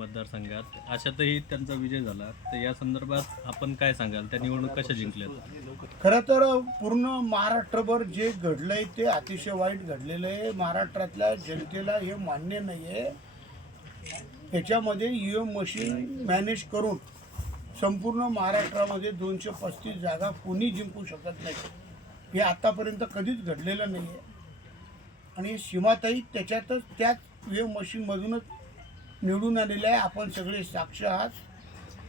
मतदारसंघात अशातही त्यांचा विजय झाला, तर या संदर्भात आपण काय सांगाल? त्या निवडणूक कशा जिंकल्यात? खरं तर पूर्ण महाराष्ट्रभर जे घडलंय ते अतिशय वाईट घडलेलं आहे. महाराष्ट्रातल्या जनतेला हे मान्य नाही आहे. याच्यामध्ये EVM मशीन मॅनेज करून संपूर्ण महाराष्ट्रामध्ये 235 जागा कोणी जिंकू शकत नाही. हे आतापर्यंत कधीच घडलेलं नाही आहे. आणि सीमाताई त्याच्यातच त्याच EVM मशीनमधूनच निवडून आलेले आहे. आपण सगळे साक्ष आहात.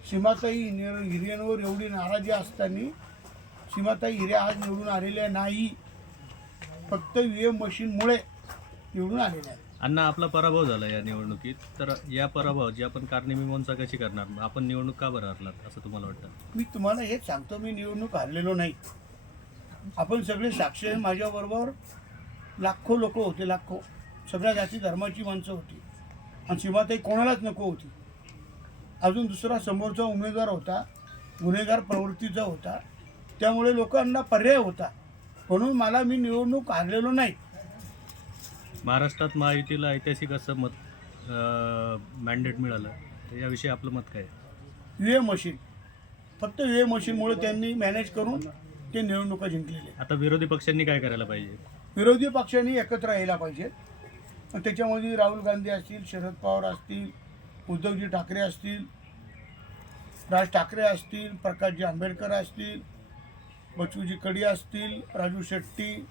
सीमाताई हिरेंवर एवढी नाराजी असताना सीमाताई हिरे आज निवडून आलेल्या नाही, फक्त EVM मशीनमुळे निवडून आलेल्या आहेत. अण्णा, आपला पराभव झाला या निवडणुकीत, तर या पराभवाची आपण कारणे-मीमांसा कशी करणार? आपण निवडणूक का बरं हरलात असं तुम्हाला वाटतं? मी तुम्हाला हेच सांगतो, मी निवडणूक हरलेलो नाही. आपण सगळे साक्ष आहे. माझ्याबरोबर लाखो लोक होते, लाखो सगळ्या जाती धर्माची माणसं होती. आणि सीमाताई कोणालाच नको होती. अजून दुसरा समोरचा उमेदवार होता, गुन्हेगार प्रवृत्तीचा होता, त्यामुळे लोकांना पर्याय होता. म्हणून मी निवडणूक हारलेलो नाही. महाराष्ट्रात महायुतीला ऐतिहासिक असं मॅन्डेट मिळालं, तर याविषयी आपलं मत काय? EVM मशीन, फक्त EVM मशीनमुळे त्यांनी मॅनेज करून ते निवडणुका जिंकलेले. आता विरोधी पक्षांनी काय करायला पाहिजे? विरोधी पक्षांनी एकत्र यायला पाहिजे. त्याच्यामध्ये राहुल गांधी असतील, शरद पवार असतील, उद्धवजी ठाकरे असतील, राज ठाकरे असतील, प्रकाशजी आंबेडकर असतील, बचूजी कडी असतील, राजू शेट्टी,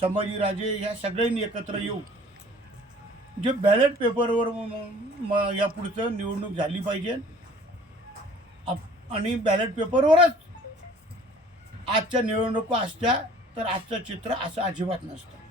संभाजी राजे, या सगळ्यांनी एकत्र येऊ. जे बॅलेट पेपरवर यापुढचं निवडणूक झाली पाहिजे. आणि बॅलेट पेपरवरच आजच्या निवडणुका असत्या तर आजचं चित्र असं अजिबात नसतं.